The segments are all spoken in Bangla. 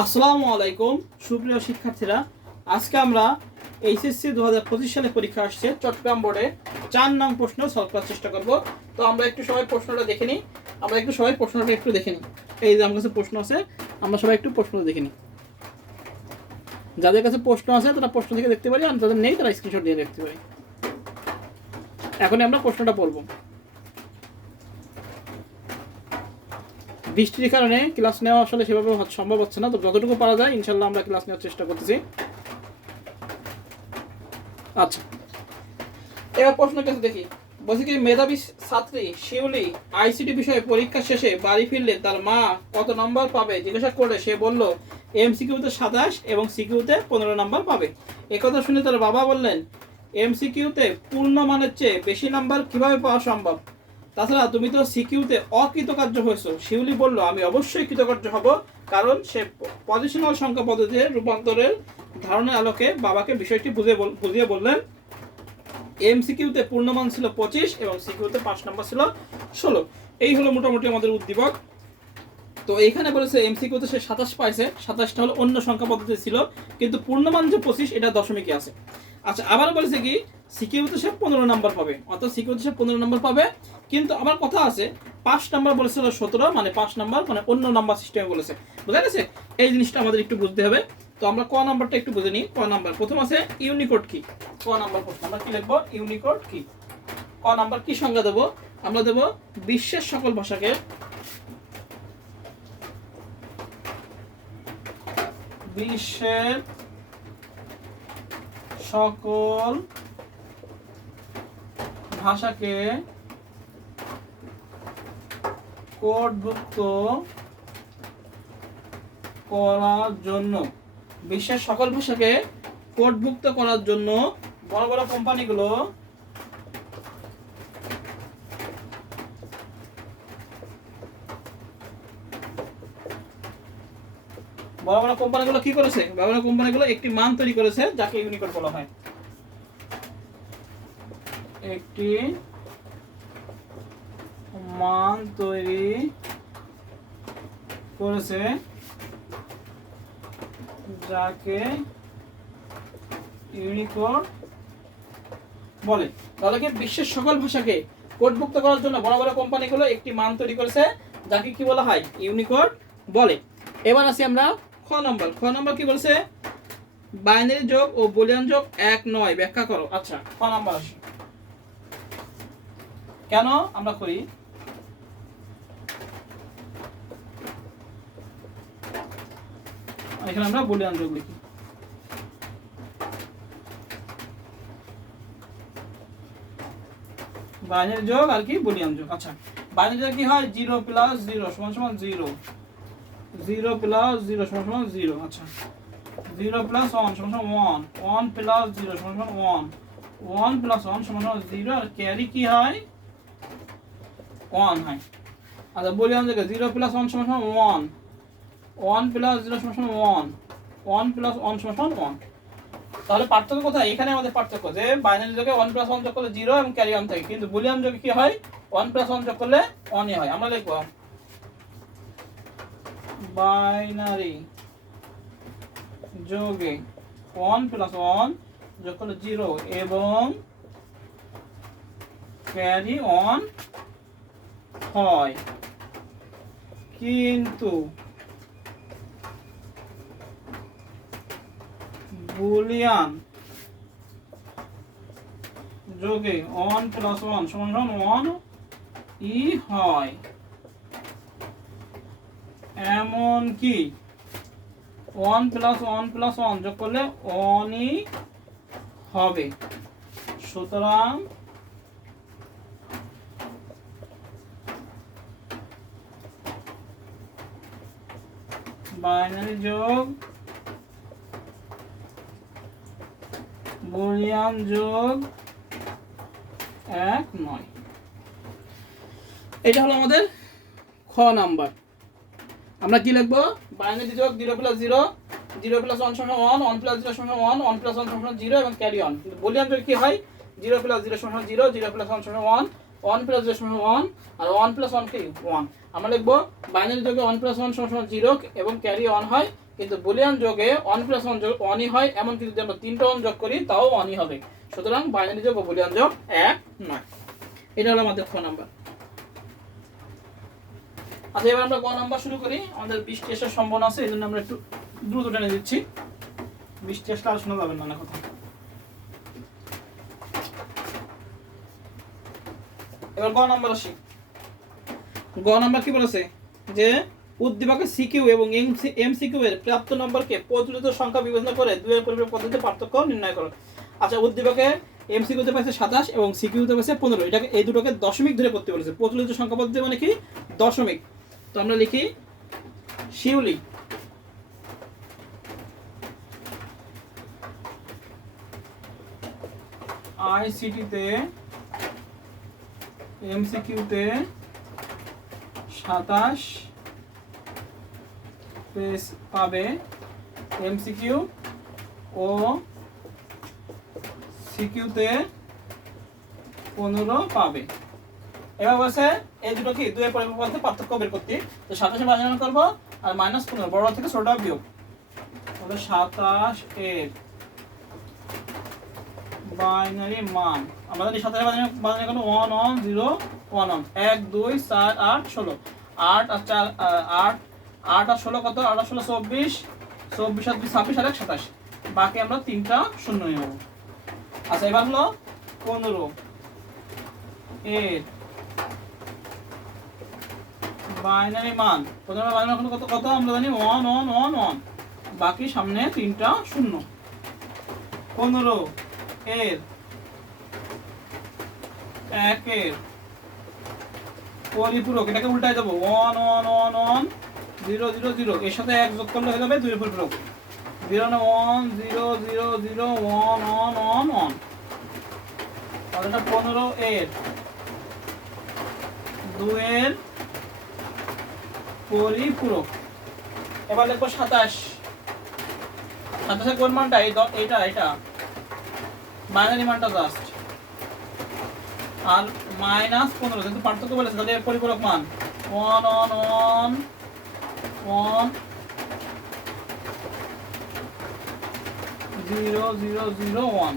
আসসালামু আলাইকুম সুপ্রিয় শিক্ষার্থীরা, আজকে আমরা এইচএসসি 2025 সালে পরীক্ষা আসছে চট্টগ্রাম বোর্ডে 4 নং প্রশ্ন সলভ করার চেষ্টা করব। তো আমরা একটু সবাই প্রশ্নটা দেখে নিই। এই যে আমার কাছে প্রশ্ন আছে, আমরা সবাই একটু প্রশ্নটা দেখে নিই। যাদের কাছে প্রশ্ন আছে তারা প্রশ্ন থেকে দেখতে পারি, আর যাদের নেই তারা স্ক্রিনশট দিয়ে দেখতে পারি। এখন আমরা প্রশ্নটা পড়ব। বৃষ্টির কারণে ক্লাস নেওয়া আসলে সেভাবে সম্ভব হচ্ছে না, তো যতটুকু পারা যায় ইনশাল্লাহ আমরা ক্লাস নেওয়ার চেষ্টা করতেছি। আচ্ছা, এবার প্রশ্ন কিছু দেখি। বলছি কি, মেধাবী ছাত্রী শিউলি আইসিটি বিষয়ে পরীক্ষা শেষে বাড়ি ফিরলে তার মা কত নম্বর পাবে জিজ্ঞাসা করে সে বলল এমসিকিউতে 27 এবং সিকিউতে 15 নম্বর পাবে। একথা শুনে তার বাবা বললেন, এমসিকিউতে পূর্ণ মানের চেয়ে বেশি নাম্বার কিভাবে পাওয়া সম্ভব? তাছাড়া তুমি তো সিকিউতে অকৃতকার্য হয়েছো। শিউলি বলল, আমি অবশ্যই কৃতকার্য হব, কারণ সে পজিশনাল সংখ্যা পদ্ধতিতে রূপান্তরের ধারণার আলোকে বাবাকে বিষয়টি বুঝিয়ে বললেন। এমসিকিউতে পূর্ণমান ছিল 25 এবং সিকিউতে 5 নম্বর ছিল 16। এই হলো মোটামুটি আমাদের উদ্দীপক। তো এখানে বলেছে এমসিকিউতে সে 27 পাইছে, 27টা হলো অন্য সংখ্যা পদ্ধতি ছিল, কিন্তু পূর্ণমান যে 25 এটা দশমিকে আছে। আচ্ছা, আবার বলেছে কি সিকিউতে সে 15 নম্বর পাবে, অর্থাৎ সিকিউতে সে 15 নম্বর পাবে, কিন্তু আমার কথা আছে 5 নম্বর বলেছিল 17, মানে 5 নম্বর মানে অন্য নাম্বার সিস্টেমে বলেছে। বুঝা গেছে? এই জিনিসটা আমাদের একটু বুঝতে হবে। তো আমরা ক নাম্বারটা একটু বুঝে নিই। ক নাম্বার প্রথম আছে ইউনিকোড কি। ক নাম্বার প্রশ্ন আমরা কি লিখবো? ইউনিকোড কি। ক নাম্বার কি সংজ্ঞা দেব? আমরা দেব বিশ্বের সকল ভাষাকে বিশ্বের সকল ভাষাকে কোডভুক্ত করার জন্য, বিশ্বের সকল ভাষাকে কোডভুক্ত করার জন্য বড় বড় কোম্পানিগুলো কি করেছে? বড় বড় কোম্পানিগুলো একটি মান তৈরি করেছে যাকে ইউনিকোড বলা হয়। একটি মান তৈরি করেছে যাকে ইউনিকোড বলে। তাহলে কি বিশ্বের সকল ভাষাকে কোডভুক্ত করার জন্য বড় বড় কোম্পানিগুলো একটি মান তৈরি করেছে যাকে কি বলা হয়? ইউনিকোড বলে। এবার আসি আমরা খ নাম্বার। খ নাম্বার কি বলছে? বাইনারি যোগ ও বুলিয়ান যোগ এক নয়, ব্যাখ্যা করো। আচ্ছা, খ নাম্বার আসি। কেন আমরা করি? এখানে আমরা বুলিয়ান যোগ লিখি। বাইনারি যোগ আর কি বুলিয়ান যোগ। আচ্ছা, বাইনারি যোগ কি হয়? 0 + 0 = 0, 0 + 0 = 0। আচ্ছা, 0 + 1 = 1, 1 + 0 = 1, 1 + 1 = 0, আর ক্যারি কি হয়? 1 হয়। আচ্ছা, বুলিয়ান যোগে 0 + 1 = 1, 1 + 0 = 1, 1 + 1 = 1। তাহলে পার্থক্য কোথায়? এখানে আমাদের পার্থক্য যে বাইনারি যোগে 1 + 1 যোগ করলে 0 এবং ক্যারি 1 থাকে, কিন্তু বুলিয়ান যোগে কি হয়? 1 + 1 যোগ করলে 1ই হয়। আমরা লিখব বাইনারি যোগে 1 + 1 যোগ করলে 0 এবং ক্যারি 1 হয়, কিন্তু বুলিয়ান যোগে 1 + 1 = 1ই হয়, এমনকি 1 + 1 + 1 যোগ করলে 1ই হবে। সুতরাং বাইনারি যোগ বুলিয়ান যোগ এক নয়। এটা হলো আমাদের খ নাম্বার। আমরা কি লিখবো? বাইনারি যোগ 0 + 0, 0 + 1 = 1, 1 + 0 = 1, 1 + 1 = 0 এবং ক্যারি 1। কিন্তু বুলিয়ান যোগ কি হয়? 0 + 0 = 0, 0 + 1 = 1, 1 + 0 = 1, আর 1 + 1 কি 1। আমরা লিখবো বাইনারি যোগে 1 + 1 = 0 এবং ক্যারি 1 হয়, কিন্তু বুলিয়ান যোগে 1 + 1 যোগ 1ই হয়, এমনকি যদি আমরা 3টা 1 যোগ করি তাও 1ই হবে। সুতরাং বাইনারি যোগ ও বুলিয়ান যোগ এক নয়। এটা হলো আমাদের খ নাম্বার। আচ্ছা, এবার আমরা গ নাম্বার শুরু করি। আমাদের 20টি আসার সম্ভাবনা আছে, এই জন্য আমরা একটু দ্রুত টেনে দিচ্ছি। 20টি আসলে আর শোনা যাবে না কথা। এবার গ নাম্বার আসি। গ নাম্বার কি বলেছে যে উদ্দীপকে সিকিউ এবং এমসিকিউ এর প্রাপ্ত নম্বরকে প্রচলিত সংখ্যা বিবেচনা করে দুইয়ের পরিমাপ পদ্ধতিতে পার্থক্য নির্ণয় করো। আচ্ছা, উদ্দীপকে এমসিকিউতে পাইছে 27 এবং সিকিউতে পাইছে 15। এটাকে এই দুটোকে দশমিক ধরে করতে বলেছে। প্রচলিত সংখ্যা পদ্ধতি মানে কি? দশমিক। তো আমরা লিখি শিউলি আইসিটিতে এমসিকিউতে 27 পেজ পাবে, এমসিকিউ ও সিকিউতে 15 পাবে। এবার বলছে এই দুটো কি দুইয়ের পরিমাপ মধ্যে পার্থক্য বের করতে। তো 27 বানান করব আর -15 বড় থেকে ছোটটা বিয়োগ। তাহলে 27 এর বাইনারি মান আমাদের 27 বানানে কোনো 1 1 0 1 1 1 2 4 8 16 8 আর 4 8 8 আর 16 কত? 8 আর 16 24 24 আর 2 26 আর 1 27। বাকি আমরা তিনটা শূন্য নিয়ে নেব। আচ্ছা, এবার হলো 15 এর বাইনারি মান। 15 এর বাইনারি মান কত কত আমরা জানি 1 1 1 1। বাকি সামনে তিনটা শূন্য। 15 এর একের পরিপূরক, এটাকে উল্টায় দেবো 1 1 1 1 0 0 0। এর সাথে 1 যোগ করলে হয়ে যাবে 2 এর পরিপূরক 0 1 0 0 0 1 1 1 1। তাহলে 15 এর 2 এর পরিপূরক। এবার লিখবো 27। 27 এর কোন মানটা? এটা এটা বাইনারি মানটা জাস্ট। আর -15 যেহেতু পার্থক্য বলেছে, তাহলে এর পরিপূরক মান 1 1 1 1 0 0 0 1।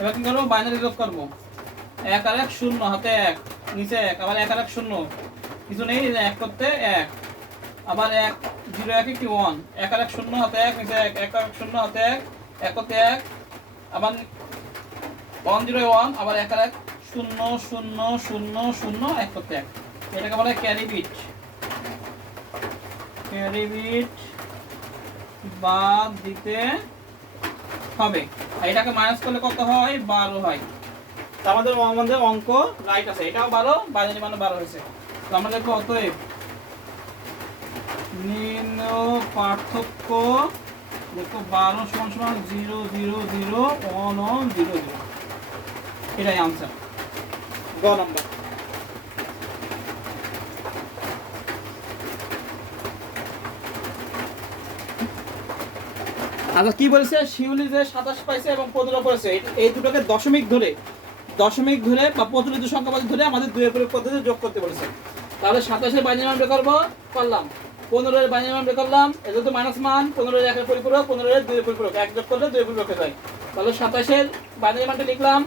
এবার কি করবো? বাইনারি যোগ করবো। 1 আর 1 0, হাতে 1 নিচে 1, আবার 1 আর 1 0 কিছু নেই, 1 করতে 1, আবার 1 0 1 কি 1, 1 আর 1 0 হাতে 1 নিচে 1, 1 আর 1 0 হাতে 1, 1 করতে 1, আবার 1 0 1, আবার 1 আর 1 0 0 0 0 1 করতে 1। এটাকে বলে ক্যারি বিট। ক্যারি বিট বাদ দিতে হবে। আর এটাকে মাইনাস করলে কত হয়? 12 হয়। আমাদের অঙ্ক রাইট আছে। এটাও 12, বাইনারি মানও 12 হয়েছে। তো আমরা লিখবো অতএব নিম্ন পার্থক্য লিখবো 12 = 0 0 0 1 1 0 0। এটাই आंसर গ নাম্বার। আচ্ছা, কি বলেছে? শিউলি যে 27 পাইছে এবং 15 পড়েছে, এই দুটোকে দশমিক ধরে বা প্রচলিত সংখ্যা পদ্ধতি ধরে আমাদের দুইয়ের পরিপূরক পদ্ধতিতে যোগ করতে বলেছে। তাহলে 27 এর বাইনারি মান বের করলাম, 15 এর বাইনারি মান বের করলাম। এটা তো মাইনাস মান, 15 এর 1 এর পরিপূরক, 15 এর 2 এর পরিপূরক, 1 যোগ করলে 2 এর পরিপূরক হয়ে যায়। তাহলে 27 এর বাইনারি মানটা লিখলাম,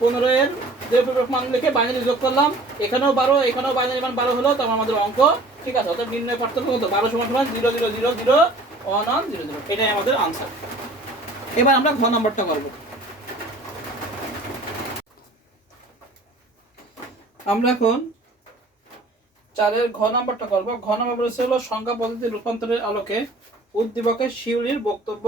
15 এর 2 এর পরিপূরক মান লিখে বাইনারি যোগ করলাম। এখানেও 12, এখানেও বাইনারি মান 12 হলো। তারপর আমাদের অঙ্ক ঠিক আছে। অর্থাৎ নির্ণয় পার্থক্য কত? 12 = 0 0 0 0 1 1 0 0। এটাই আমাদের आंसर। এবার আমরা ঘ নাম্বারটা করব। আমরা এখন 4 এর ঘ নাম্বারটা করব। ঘ নাম্বার বলেছে হলো সংখ্যা পদ্ধতির রূপান্তরের আলোকে উদ্দীপকের শিউলির বক্তব্য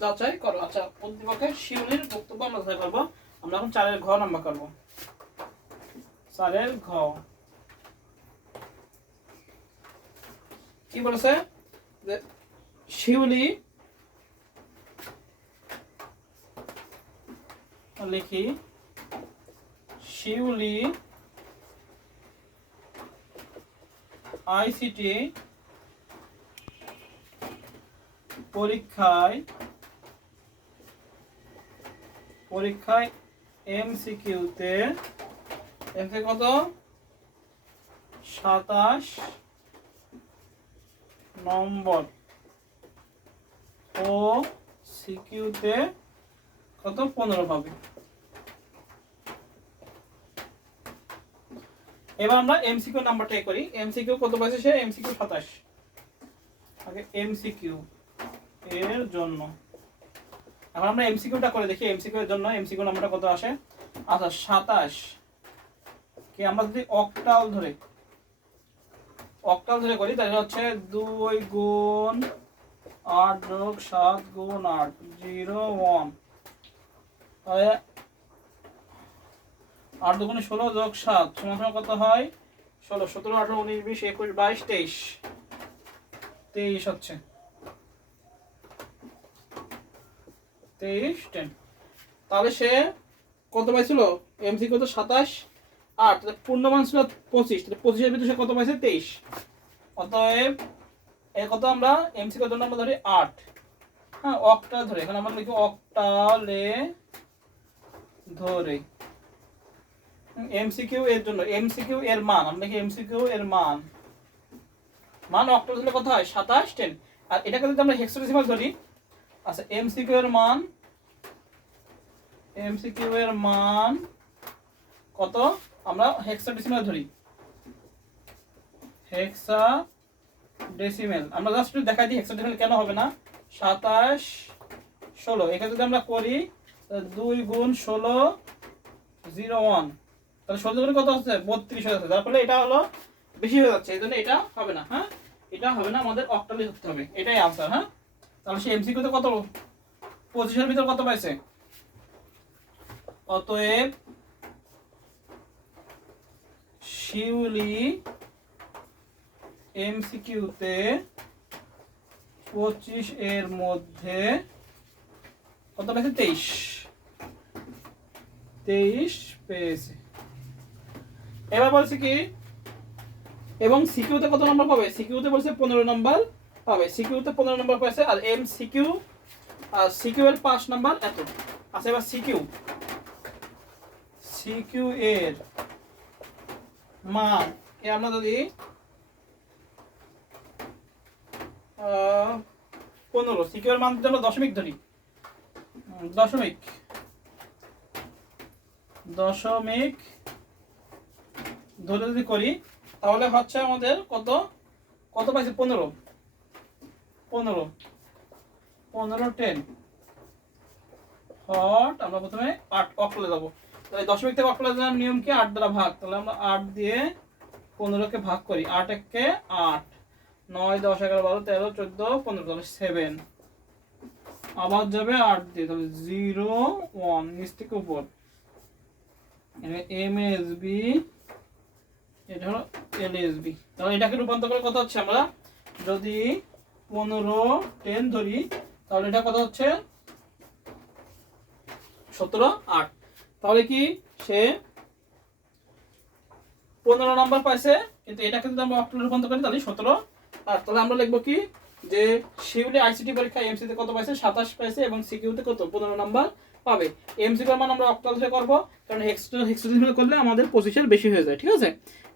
যাচাই করো। আচ্ছা, উদ্দীপকের শিউলির বক্তব্য আমরা যাচাই করব। আমরা এখন 4 এর ঘ নাম্বার করব। 4 এর ঘ কি বলেছে? যে শিউলি লিখি শিউলি আইসিটি পরীক্ষায় পরীক্ষায় এমসিকিউতে কত 27 নম্বর ও সিকিউতে কত 15 পাবে। এবার আমরা এমসিকিউ নাম্বারটা করি। এমসিকিউ কত পাইছে সে? এমসিকিউ 27। আগে এমসিকিউ এর জন্য এখন আমরা এমসিকিউটা করে দেখি। এমসিকিউ এর জন্য এমসিকিউ নাম্বারটা কত আসে? আচ্ছা 27 কি আমরা যদি অক্টাল ধরে করি তাহলে হচ্ছে 2 গুণ 8 যোগ 7 গুণ 8 0 1 তাহলে 8 দুগুণে 16 যোগ 7 সমান কত হয়? 16 17 18 19 20 21 22 23 23 হচ্ছে 23 10। তাহলে সে কত পাইছিল? এমসিকিউ তো 27 8 তাহলে পূর্ণমান ছিল 25, তাহলে 25 এর ভিতরে সে কত পাইছে? 23। অতএব এই কত আমরা এমসিকিউ এর জন্য আমরা ধরি 8। হ্যাঁ অক্টাল ধরে, এখানে আমরা লিখি অক্টালে ধরে। এমসিকিউ এর জন্য এমসিকিউ এর মান আমরা লিখি এমসিকিউ এর মান অক্টাল ধরলে কত হয়? 27 10। আর এটাকে যদি আমরা হেক্সাডেসিমাল ধরি, আচ্ছা এমসিকিউ এর মান কত? আমরা হেক্সাডেসিমাল ধরি, হেক্সাডেসিমাল আমরা জাস্ট একটু দেখাই দিই হেক্সাডেসিমাল কেন হবে না। 27 16 এখানে যদি আমরা করি 2 গুণ 16 0 1 তাহলে 16 গুণ কত হচ্ছে? 32 হয়ে যাচ্ছে, যার ফলে এটা হলো বেশি হয়ে যাচ্ছে, এই জন্য এটা হবে না। হ্যাঁ এটা হবে না, আমাদের অক্টালে ধরতে হবে, এটাই আনসার। হ্যাঁ তাহলে সে এমসিকিউতে কত 25 এর ভিতর কত পাইছে? অতএব শিউলি এমসিকিউতে 25 এর মধ্যে কত পেয়েছে? 23 পেয়েছে। এবার বলছে কি এবং সিকিউতে কত নম্বর পাবে? সিকিউতে বলছে 15 নম্বর পাবে, সিকিউতে 15 নম্বর পাইছে। আর এমসিকিউ আর সিকিউ এর 5 নম্বর এত। আচ্ছা এবার সিকিউ এর মান আমরা যদি 15 সিকিউ এর মান যদি আমরা দশমিক ধরি, দশমিক ধরে যদি করি তাহলে হচ্ছে আমাদের কত পাইছে? 15 10 হট আমরা প্রথমে 8 অক্টালে যাব। তাহলে দশমিক থেকে অক্টালে যাওয়ার নিয়ম কি? 8 দ্বারা ভাগ। তাহলে আমরা 8 দিয়ে 15 কে ভাগ করি। 8 একে 8 9 10 11 12 13 14 15 তাহলে 7 আবার যাবে 8 দিয়ে, তাহলে 0 1 নিচ থেকে উপর এমএসবি এটা হলো এলএসবি। তাহলে এটাকে রূপান্তর করে কত হচ্ছে? আমরা যদি 15 10 ধরি তাহলে এটা কত হচ্ছে? 17 8। তাহলে কি সে 15 নম্বর পাইছে, কিন্তু এটাকে যদি আমরা অক্টালে রূপান্তর করি তাহলে 17 8। তাহলে আমরা লিখবো কি যে শিউলি আইসিটি পরীক্ষায় এমসিতে কত পাইছে? 27 পাইছে এবং সিকিউতে কত 15 নাম্বার পাবে। এমসিকিউ এর মান আমরা অক্টাল ধরে করব, কারণ হেক্সাডেসিমাল করলে আমাদের 25 এর বেশি হয়ে যায়। ঠিক আছে,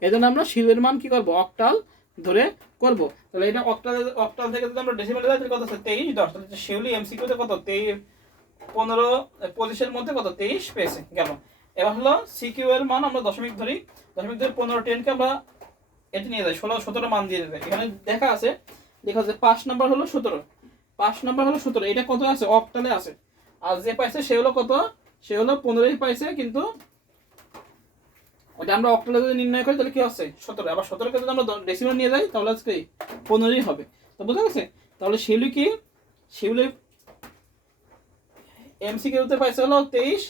এজন্য আমরা শিউলির মান কি করব? অক্টাল ধরে করব। তাহলে এটা অক্টাল থেকে যদি আমরা ডেসিমালে যাই তাহলে কত আছে? 23 10। তাহলে শিউলি এমসিকিউতে কত 23 15 25 এর মধ্যে কত 23 পেয়েছে গেল। এবার হলো সিকিউ এর মান আমরা দশমিক ধরি, দশমিক ধরে 15 10 কে আমরা এতে নিয়ে যাই 16 17 মান দিয়ে দেবে। এখানে লেখা আছে 5 নাম্বার হলো 17, 5 নাম্বার হলো 17, এটা কত আছে? অক্টালে আছে। আর যে পাইছে সে হলো কত? সে হলো 15ই পাইছে, কিন্তু ওটা আমরা অক্টালে যদি নির্ণয় করি তাহলে কি হচ্ছে? 17। আবার 17 কে যদি আমরা ডেসিমাল নিয়ে যাই তাহলে আজকে 15ই হবে। তো বুঝা গেছে? তাহলে শিউলি এমসিকিউতে পাইছে হলো 23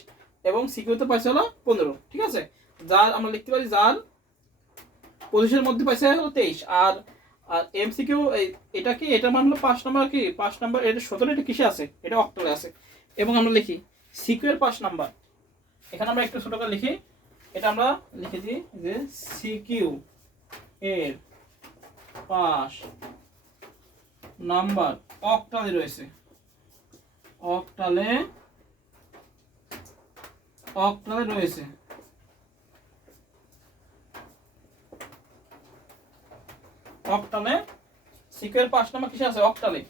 এবং সিকিউতে পাইছে হলো 15। ঠিক আছে, যার আমরা লিখতে পারি যার 25 এর মধ্যে পাইছে হলো 23। আর এমসিকিউ এটা কি? এটা মান হলো 5 নাম্বার, কি 5 নাম্বার এটা 17, এটা কিসে আছে? এটা অক্টালে আছে। এবং আমরা লিখি সিকিউ এর 5 নাম্বার, এখানে আমরা একটু ছোট করে লিখি, এটা আমরা লিখে দিই যে সিকিউ এর 5 নাম্বার অক্টালে রয়েছে, অক্টালে অক্টালে রয়েছে। অক্টালে সিকিউর 5 নাম্বার কিসে আছে? অক্টালে,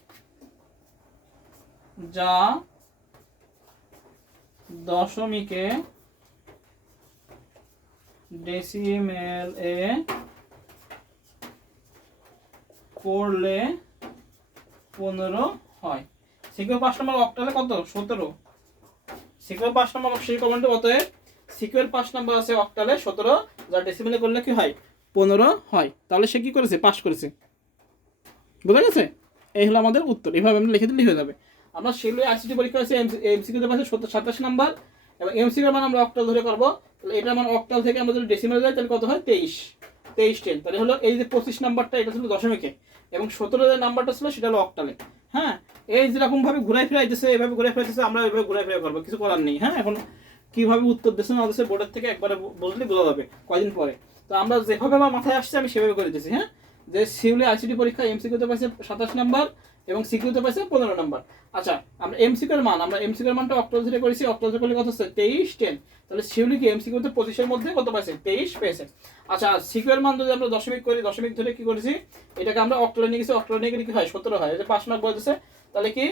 যা দশমিকে ডেসিমেল এ করলে 15 হয়। সিকিউর 5 নাম্বার অক্টালে কত? 17। সিকিউর 5 নাম্বার সেই কমেন্টে অতএব সিকিউর 5 নাম্বার আছে অক্টালে 17, যা ডেসিমেলে করলে কি হয়? 15 হয়। তাহলে সে কি করেছে? পাস করেছে। বুঝা গেছে? এই হলো আমাদের উত্তর। এভাবে আমরা লিখে দিলেই হয়ে যাবে। আমরা সেগুলো আইসিটি পরীক্ষা আছে, এমসিকিউতে পাচ্ছে 87 নাম্বার, এবং এমসিকিউর মান আমরা অক্টাল ধরে করব। তাহলে এটার মান অক্টাল থেকে আমরা যদি ডেসিমেলে যাই তাহলে কত হয়? 23 10। তাহলে হলো এই যে 25 নাম্বারটা এটা ছিল দশমিকে, এবং 17 যে নাম্বারটা ছিল সেটা হলো অক্টালে। হ্যাঁ, এই যেরকম ভাবে ঘুরাই ফিরাই দিতেছে, এভাবে ঘুরাই ফিরাইতেছে, আমরা এইভাবে ঘুরাই ফিরাই করবো, কিছু করার নেই। হ্যাঁ, এখন কিভাবে উত্তর দিচ্ছে না দিচ্ছে বোর্ডের থেকে একবারে বললে বোঝা যাবে কয়দিন পরে। তো আমরা যেভাবে আমার মাথায় আসছে আমি সেভাবে করে দিয়েছি। হ্যাঁ, যে সিউলি আইসিটি পরীক্ষা এমসিকিউতে পাইছে 27 নাম্বার এবং সিকিউতে পাইছে 15 নাম্বার। আচ্ছা, আমরা এমসিকিউর মান, আমরা এমসিকিউর মানটা অক্টাল ধরে করেছি, অক্টাল ধরে করলে কত হচ্ছে? 23 10। তাহলে সিউলি কি এমসিকিউতে 25 এর মধ্যে কত পাইছে? 23 পেয়েছে। আচ্ছা, সিকিউর মান যদি আমরা দশমিক করি, দশমিক ধরে কি করেছি? এটাকে আমরা অক্টালে নিয়ে গেছি, অক্টালে নিয়ে গেলে কি হয়? 17 হয়। এই যে 5 মার্ক বলেছে, তাহলে কি?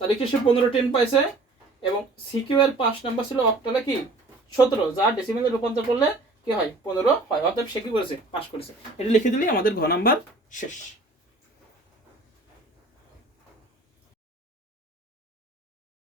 তাহলে কি সে 15 10 পাইছে, এবং সিকিউর 5 নাম্বার ছিল অক্টালে কি 17, যা ডেসিমেলে রূপান্তর করলে কি হয়? 15 হয়। অর্থাৎ সে কি করেছে? পাস করেছে। এটা লিখে দিলেই আমাদের ঘ নাম্বার শেষ।